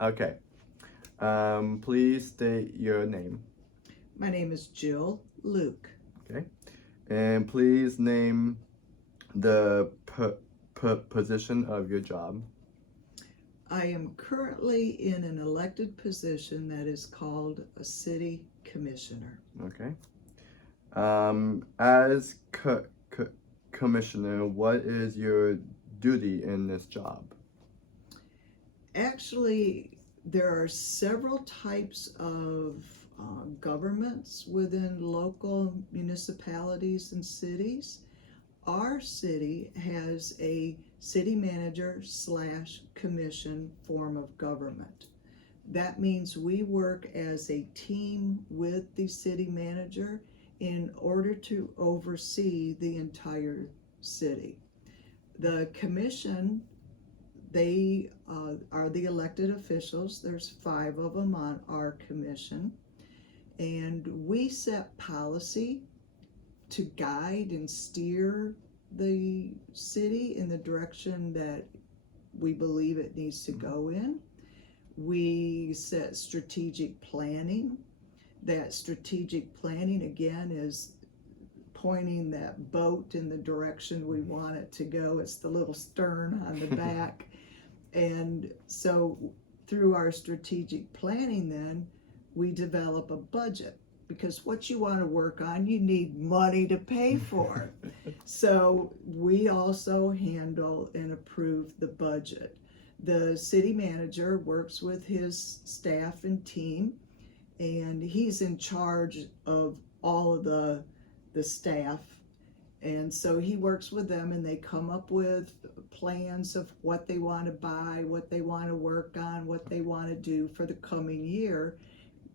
Okay. Please state your name. My name is Jill Luke. Okay. And please name the position of your job. I am currently in an elected position that is called a city commissioner. Okay. As commissioner, what is your duty in this job? Actually, there are several types of governments within local municipalities and cities. Our city has a city manager slash commission form of government. That means we work as a team with the city manager in order to oversee the entire city. The commission, they are the elected officials. There's 5 of them on our commission, and we set policy to guide and steer the city in the direction that we believe it needs to go in. We set strategic planning. That strategic planning, again, is pointing that boat in the direction we want it to go. It's the little stern on the back. And so through our strategic planning, then we develop a budget, because what you want to work on, you need money to pay for. So we also handle and approve the budget. The city manager works with his staff and team, and he's in charge of all of the staff. And so he works with them, and they come up with plans of what they want to buy, what they want to work on, what they want to do for the coming year.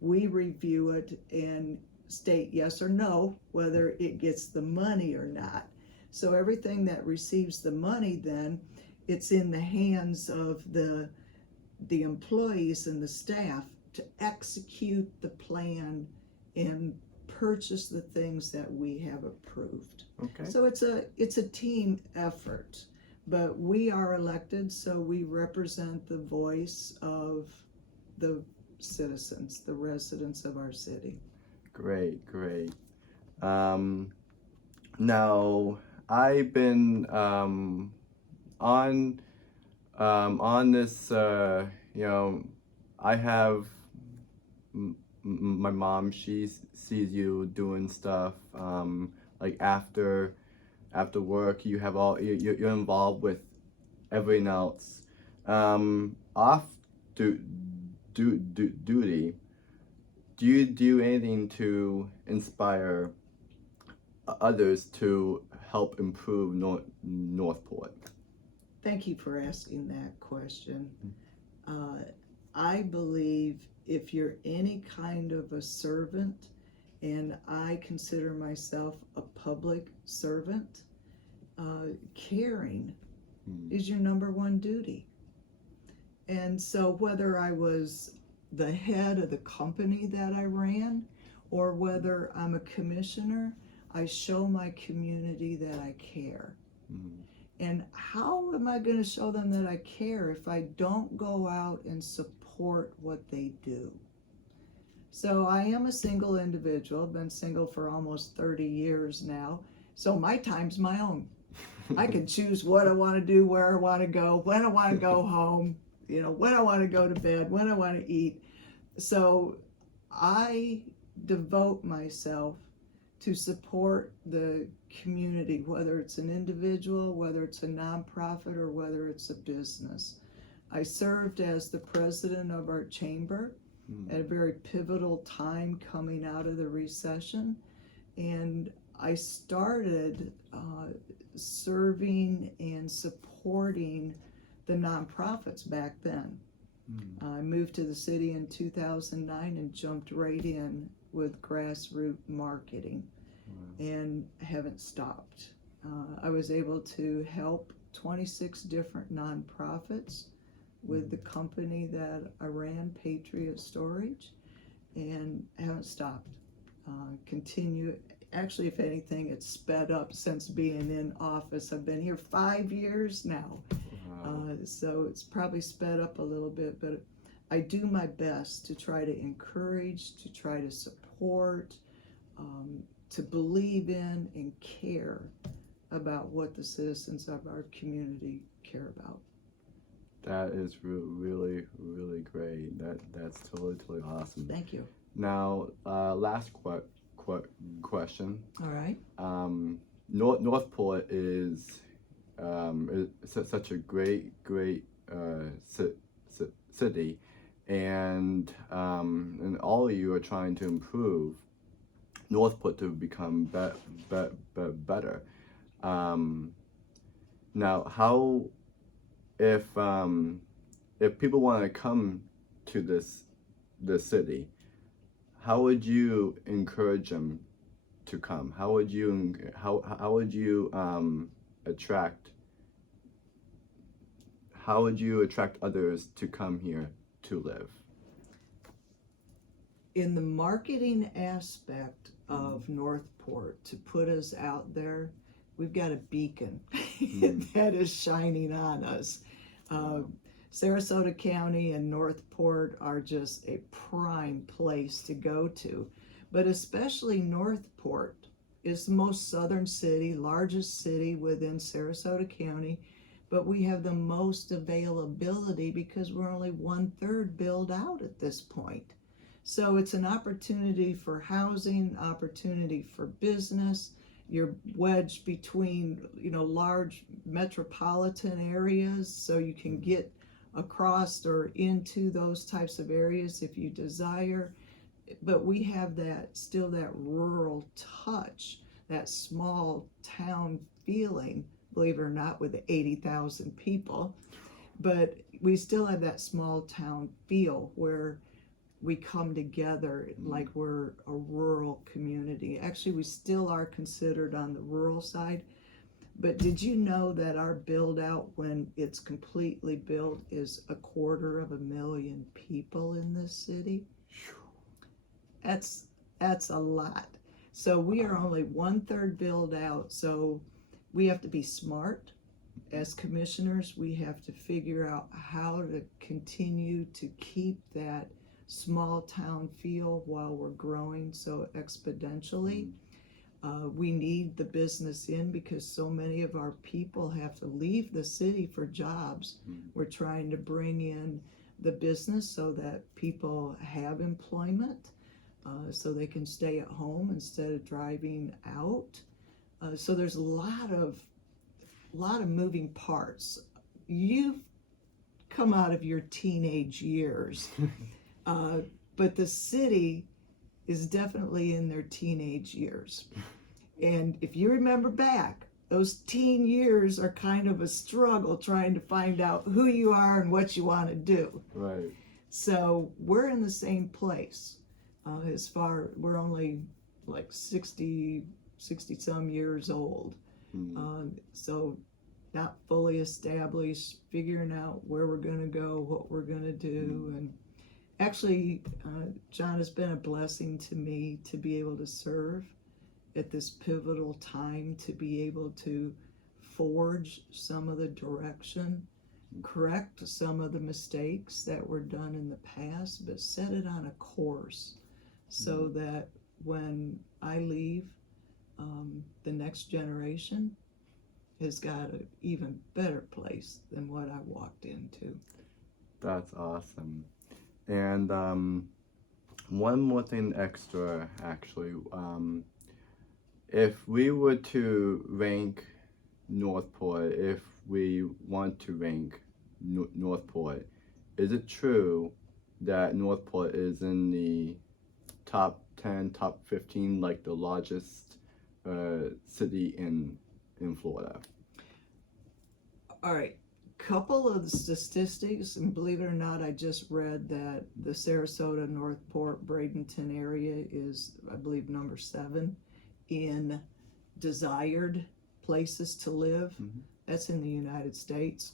We review it and state yes or no whether it gets the money or not. So everything that receives the money, then it's in the hands of the employees and the staff to execute the plan and purchase the things that we have approved. Okay. So it's a team effort, but we are elected, so we represent the voice of the citizens, the residents of our city. Great, great. Now I've been on this. I have my mom. She sees you doing stuff. Like after work, you have you're involved with everything else. Off duty. Do you do anything to inspire others to help improve Northport? Thank you for asking that question. I believe if you're any kind of a servant, and I consider myself a public servant, caring is your number one duty. And so whether I was the head of the company that I ran, or whether I'm a commissioner, I show my community that I care. And how am I going to show them that I care if I don't go out and support what they do? So I am a single individual. I've been single for almost 30 years now. So my time's my own. I can choose what I want to do, where I want to go, when I want to go home, when I want to go to bed, when I want to eat. So I devote myself to support the community, whether it's an individual, whether it's a nonprofit, or whether it's a business. I served as the president of our chamber at a very pivotal time coming out of the recession, and I started serving and supporting the nonprofits back then. I moved to the city in 2009 and jumped right in with grassroots marketing and haven't stopped. I was able to help 26 different nonprofits with the company that I ran, Patriot Storage, and haven't stopped. Continue. Actually, if anything, it's sped up since being in office. I've been here 5 years now. So it's probably sped up a little bit, but I do my best to try to encourage, to try to support, to believe in and care about what the citizens of our community care about. That is really, really great. That's totally awesome. Thank you. Now, last question. All right. Northport is such a great city, and all of you are trying to improve Northport to become better. Now, how if people want to come to this city, how would you encourage them to come? How would you attract? How would you attract others to come here to live? In the marketing aspect of Northport, to put us out there, we've got a beacon that is shining on us. Sarasota County and Northport are just a prime place to go to, but especially Northport is the most southern city, largest city within Sarasota County, but we have the most availability because we're only 1/3 built out at this point. So it's an opportunity for housing, opportunity for business. You're wedged between, large metropolitan areas, so you can get across or into those types of areas if you desire. But we have still that rural touch, that small town feeling, believe it or not, with 80,000 people. But we still have that small town feel where we come together like we're a rural community. Actually, we still are considered on the rural side. But did you know that our build out, when it's completely built, is 250,000 people in this city? That's a lot. So we are only 1/3 built out. So we have to be smart as commissioners. We have to figure out how to continue to keep that small town feel while we're growing so exponentially. We need the business in because so many of our people have to leave the city for jobs. We're trying to bring in the business so that people have employment, so they can stay at home instead of driving out. So there's a lot of moving parts. You've come out of your teenage years, but the city is definitely in their teenage years. And if you remember back, those teen years are kind of a struggle trying to find out who you are and what you want to do. Right. So we're in the same place. We're only like 60 some years old. So not fully established, figuring out where we're going to go, what we're going to do. And actually, John, has been a blessing to me to be able to serve at this pivotal time, to be able to forge some of the direction, correct some of the mistakes that were done in the past, but set it on a course so that when I leave, the next generation has got an even better place than what I walked into. That's awesome. And one more thing extra, actually. If we were to rank Northport, if we want to rank Northport, is it true that Northport is in the top 10, top 15, like the largest city in Florida? All right, couple of the statistics, and believe it or not, I just read that the Sarasota, Northport, Bradenton area is, I believe, number 7 in desired places to live. That's in the United States.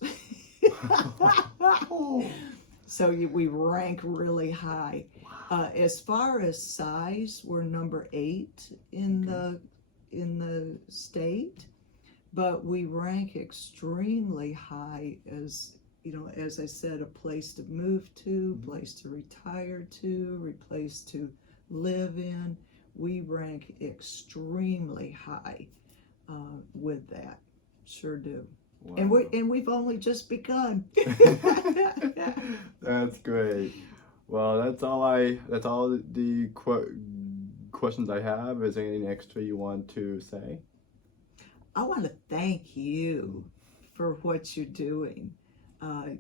So we rank really high. As far as size, we're number 8 in the state, but we rank extremely high as as I said, a place to move to, place to retire to, a place to live in. We rank extremely high with that. Sure do. Wow. And we've only just begun. That's great. Well, that's all the questions I have. Is there anything extra you want to say? I want to thank you for what you're doing.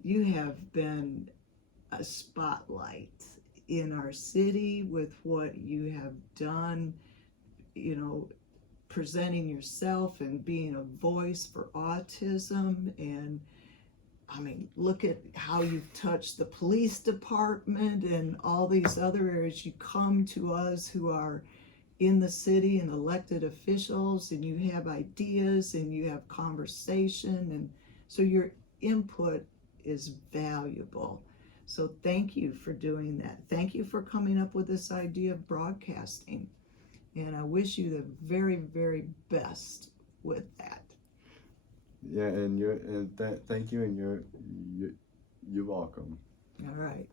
You have been a spotlight in our city with what you have done, presenting yourself and being a voice for autism. And I mean, look at how you've touched the police department and all these other areas. You come to us who are in the city and elected officials, and you have ideas and you have conversation, and so your input is valuable. So thank you for doing that. Thank you for coming up with this idea of broadcasting, and I wish you the very, very best with that. Yeah, and thank you, and you're welcome. All right.